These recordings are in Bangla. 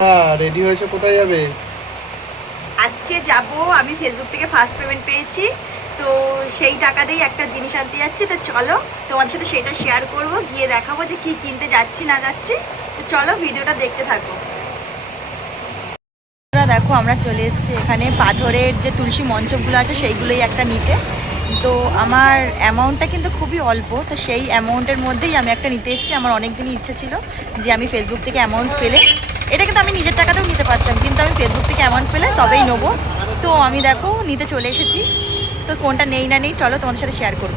রেডি হয়েছে, কোথায় যাবে? আজকে যাব, আমি ফেসবুক থেকে ফার্স্ট পেমেন্ট পেয়েছি, তো সেই টাকা দিয়েই একটা জিনিস আনতে যাচ্ছি। তো চলো তোমাদের সাথে সেটা শেয়ার করব, গিয়ে দেখাবো যে কি কিনতে যাচ্ছি না যাচ্ছি। তো চলো ভিডিওটা দেখতে থাকো। দেখো আমরা চলে এসেছি এখানে পাথরের যে তুলসী মঞ্চপগুলো আছে সেইগুলোই একটা নিতে। তো আমার অ্যামাউন্টটা কিন্তু খুবই অল্প, তো সেই অ্যামাউন্টের মধ্যেই আমি একটা নিতে এসেছি। আমার অনেক দিনই ইচ্ছে ছিল যে আমি ফেসবুক থেকে অ্যামাউন্ট পেলে, এটা কিন্তু আমি নিজের টাকাতেও নিতে পারতাম, কিন্তু আমি ফেসবুক থেকে অ্যামাউন্ট পেলে তবেই নেবো। তো আমি দেখো নিতে চলে এসেছি। তো কোনটা নেই না নেই চলো তোমাদের সাথে শেয়ার করব।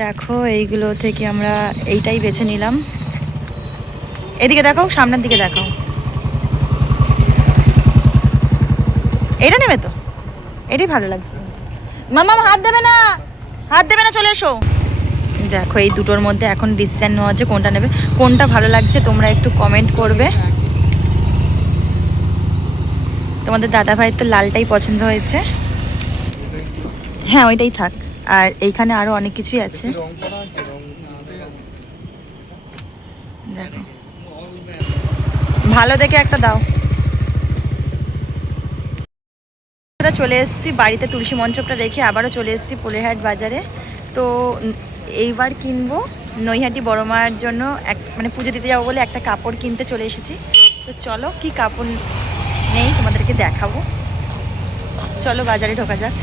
দেখো এইগুলো থেকে আমরা এইটাই বেছে নিলাম। এদিকে দেখাও, সামনের দিকে দেখাও। এটা নেবে তো, এটাই ভালো লাগছে। মামা হাত দেবে না, হাত দেবে না, চলে এসো। দেখো এই দুটোর মধ্যে এখন ডিসিশন নেওয়া হচ্ছে কোনটা নেবে, কোনটা ভালো লাগছে তোমরা একটু কমেন্ট করবে। তোমাদের দাদা ভাইয়ের তো লালটাই পছন্দ হয়েছে। হ্যাঁ ওইটাই থাক, আর এইখানে আরো অনেক কিছুই আছে। দেখো ভালো দেখে একটা দাও। চলে এসেছি বাড়িতে, তুলসী মঞ্চপটা রেখে আবারও চলে এসেছি পোলেরহাট বাজারে। তো এইবার কিনবো নৈহাটি বড় মার জন্য এক মানে পুজো দিতে যাবো বলে একটা কাপড় কিনতে চলে এসেছি। তো চলো কি কাপড় নেই তোমাদেরকে দেখাবো, চলো বাজারে ঢোকা যাক।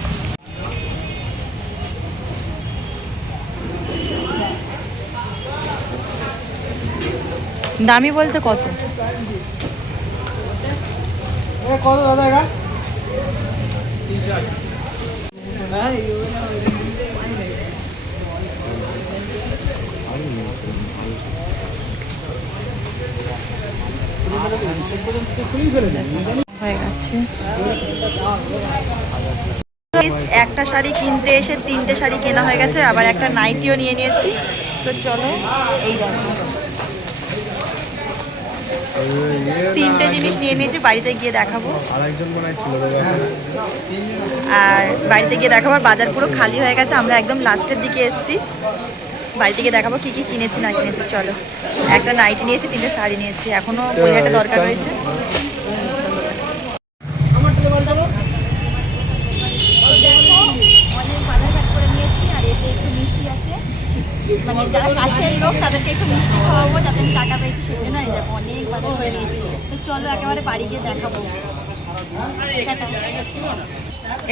দামি বলতে কত? কত দাদা এটা? হয়ে গেছে। একটা শাড়ি কিনতে এসে তিনটে শাড়ি কেনা হয়ে গেছে, আবার একটা নাইটিও নিয়ে নিয়েছি। তো চলো এই দেখো তিনটে জিনিস নিয়ে নিয়েছি, বাড়িতে গিয়ে দেখাবো। আর বাড়িতে গিয়ে দেখাবো, আর বাজার পুরো খালি হয়ে গেছে, আমরা একদম লাস্টের দিকে এসেছি। বাড়িতে গিয়ে দেখাবো কি কি কিনেছি না কিনেছি। চলো একটা নাইটি নিয়েছি, তিনটে শাড়ি নিয়েছি, এখনো একটা দরকার রয়েছে। অনেক বাজার ঘাট করে নিয়েছি, আর এতে একটু মিষ্টি আছে, মানে যারা কাছের লোক তাদেরকে একটু মিষ্টি খাওয়াবো যাতে আমি টাকা পেয়েছি, সেই জন্য এই দেখো অনেক বাজার করে নিয়েছি। তো চলো একেবারে বাড়ি গিয়ে দেখাবো।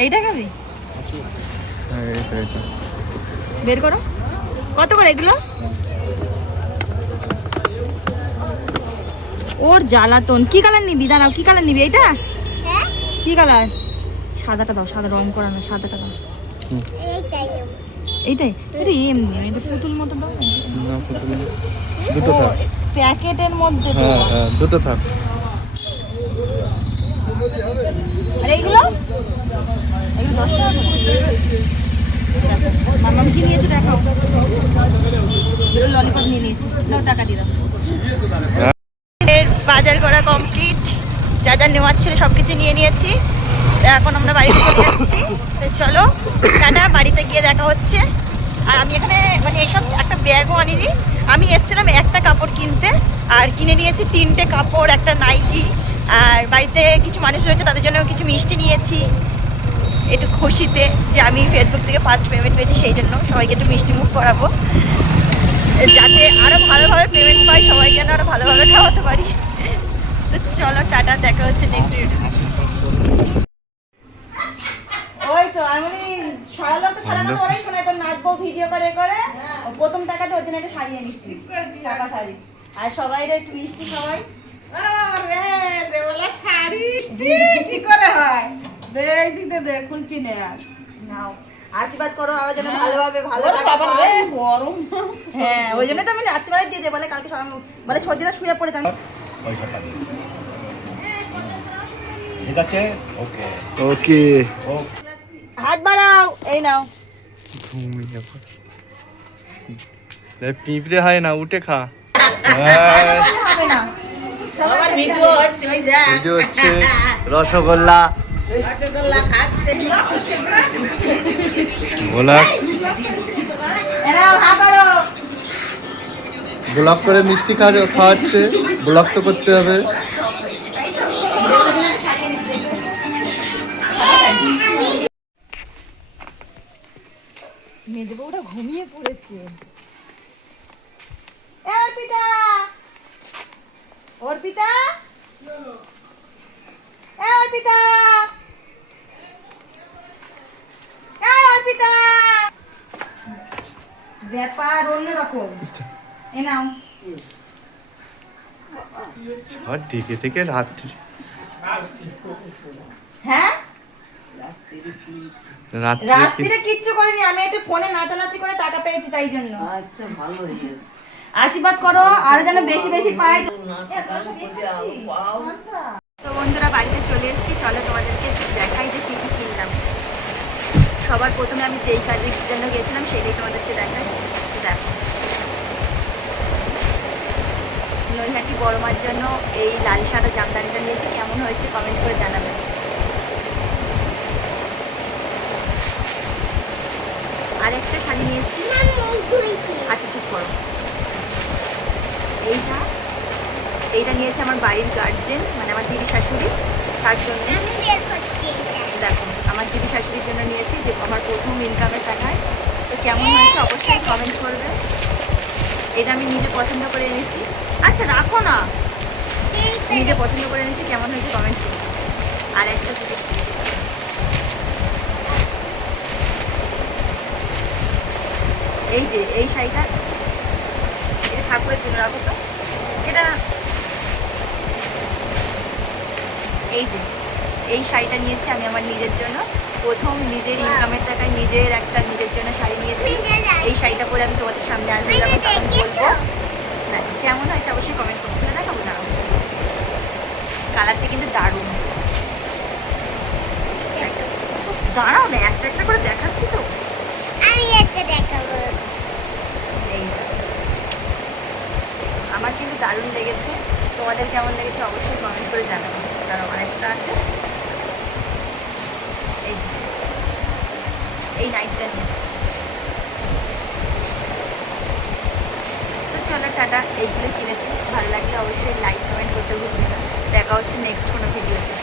এইটা খাবি? বের করো, কত করে এগুলো? ওর জ্বালাতন। কি কালার নিবি? দাঁড়াও, কি কালার নিবি? এইটা কি কালার? সাদাটা দাও, সাদা রং করানো, সাদাটা দাও। এইটাই এটা এমনি, এটা পুতুল মতো দাও না, পুতুল দুটো থাক প্যাকেটের মধ্যে। হ্যাঁ হ্যাঁ দুটো থাক। আর এইগুলো 10 টাকা। মামাম কি নিয়েছো দেখাও। ললিপপ নিয়ে নিয়েছি, দাও টাকা দিয়ে দাও। বাজার করা কমপ্লিট, যা যা নেওয়ার ছিল সব কিছু নিয়ে নিয়েছি। এখন আমরা বাড়িতে চলে যাচ্ছি। তো চলো টাটা, বাড়িতে গিয়ে দেখা হচ্ছে। আর আমি এখানে মানে এইসব একটা ব্যাগও আনিনি, আমি এসেছিলাম একটা কাপড় কিনতে, আর কিনে নিয়েছি তিনটে কাপড়, একটা নাইটি, আর বাড়িতে কিছু মানুষ রয়েছে তাদের জন্য কিছু মিষ্টি নিয়েছি একটু খুশিতে যে আমি ফেসবুক থেকে ফার্স্ট পেমেন্ট পেয়েছি, সেই জন্য সবাইকে একটু মিষ্টি মুখ করাবো যাতে আরও ভালোভাবে পেমেন্ট পাই, সবাইকে যেন আরও ভালোভাবে খাওয়াতে পারি। তো চলো টাটা, দেখা হচ্ছে নেক্সট ভিডিও। ওই তো আমি সরালো তো সারা কথা ওরাই শোনায়, তো নাচবো ভিডিও করে করে প্রথম টাকাতে ওর জন্য একটা শাড়ি আনিছি, টাকা শাড়ি, আর সবাই একটু মিষ্টি খাওয়াই। আরে দেওয়ালা শাড়ি কি করে হয়? দেই দিতে দে খুলছি নে আর নাও আশীর্বাদ করো আরো যেন ভালোভাবে ভালো টাকা বাবা পাই। রে গরম। হ্যাঁ ওই জন্য তো আমি রাত্রিবেলা দিয়ে দেবো, বলে কালকে সকালে বলে সর্দিটা শুয়ে পড়েছে। আমি পয়সাটা দিই। ঠিক আছে, ওকে ওকে। হাত বাড়াও, এই নাও। পিঁপড়ে হয় না, উঠে খা। হবে না, বাবার ভিডিও হচ্ছে ওই দেখ। ভিডিও হচ্ছে রসগোল্লা রসগোল্লা খাচ্ছে। গোলাপ এনাও হা করো। গোলাপ করে মিষ্টি খাওয়াচ্ছে, ব্লগ তো করতে হবে। মেজে বউটা ঘুমিয়ে পড়েছে। অর্পিতা অর্পিতা অর্পিতা অর্পিতা, ব্যাপার অন্যরকম। এ নাও। ঝড় ডেকে থেকে রাত্রি হ্যাঁ, রাত্রে রাত্রিরে কিচ্ছু করিনি, আমি একটু ফোনে নাচানাচি করে টাকা পেয়েছি তাই জন্য। আচ্ছা ভালো হয়েছে। আশীর্বাদ করো আরো যেন বেশি বেশি পাই। তো বন্ধুরা বাড়িতে চলে এসেছি, চলো তোমাদেরকে দেখাই যে কী কী কিনলাম। সবার প্রথমে আমি যেই কাজের জন্য গেছিলাম সেটাই তোমাদেরকে দেখাই। দেখো, নৈহাটি বড় মার জন্য এই লাল সাদা জামদানিটা নিয়েছি, কেমন হয়েছে কমেন্ট করে জানাবেন। আর একটা শাড়ি নিয়েছি। আচ্ছা চুপ করো। এইটা নিয়েছে আমার বাড়ির গার্জেন, মানে আমার দিদি শাশুড়ি, তার জন্য। দেখো, আমার দিদি শাশুড়ির জন্য নিয়েছি, যে আমার প্রথম ইনকামের টাকায়। তো কেমন হয়েছে অবশ্যই কমেন্ট করবে। এটা আমি নিজে পছন্দ করে এনেছি। আচ্ছা রাখো না, নিজে পছন্দ করে এনেছি, কেমন হয়েছে কমেন্ট করবে। আর একটা জিনিস, এই যে এই শাড়িটা, এটা ঠাকুরের জন্য রাখো তো। এটা এই যে এই শাড়িটা নিয়েছি আমি আমার নিজের জন্য, প্রথম নিজের ইনকামের টাকায় নিজের একটা নিজের জন্য শাড়ি নিয়েছি। এই শাড়িটা পরে আমি তোমাদের সামনে আসবো, যখন তখন বলবো। হ্যাঁ, কেমন হয়েছে অবশ্যই কমেন্ট করতে হবে। দেখাবো না, কালারটা কিন্তু দারুণ। দাঁড়াও না, একটা একটা করে দেখাচ্ছি তো। আমি একটা দেখাবো। এই আমার কিন্তু দারুণ লেগেছে, তোমাদের কেমন লেগেছে অবশ্যই কমেন্ট করে জানাবো। কারণ আরেকটা আছে, এই যে এই নাইটটা নিয়েছি। তো চলো টাটা, এইগুলো কিনেছি। ভালো লাগলে অবশ্যই লাইক কমেন্ট করতে ভুলবে না। দেখা হচ্ছে নেক্সট কোনো ভিডিওতে।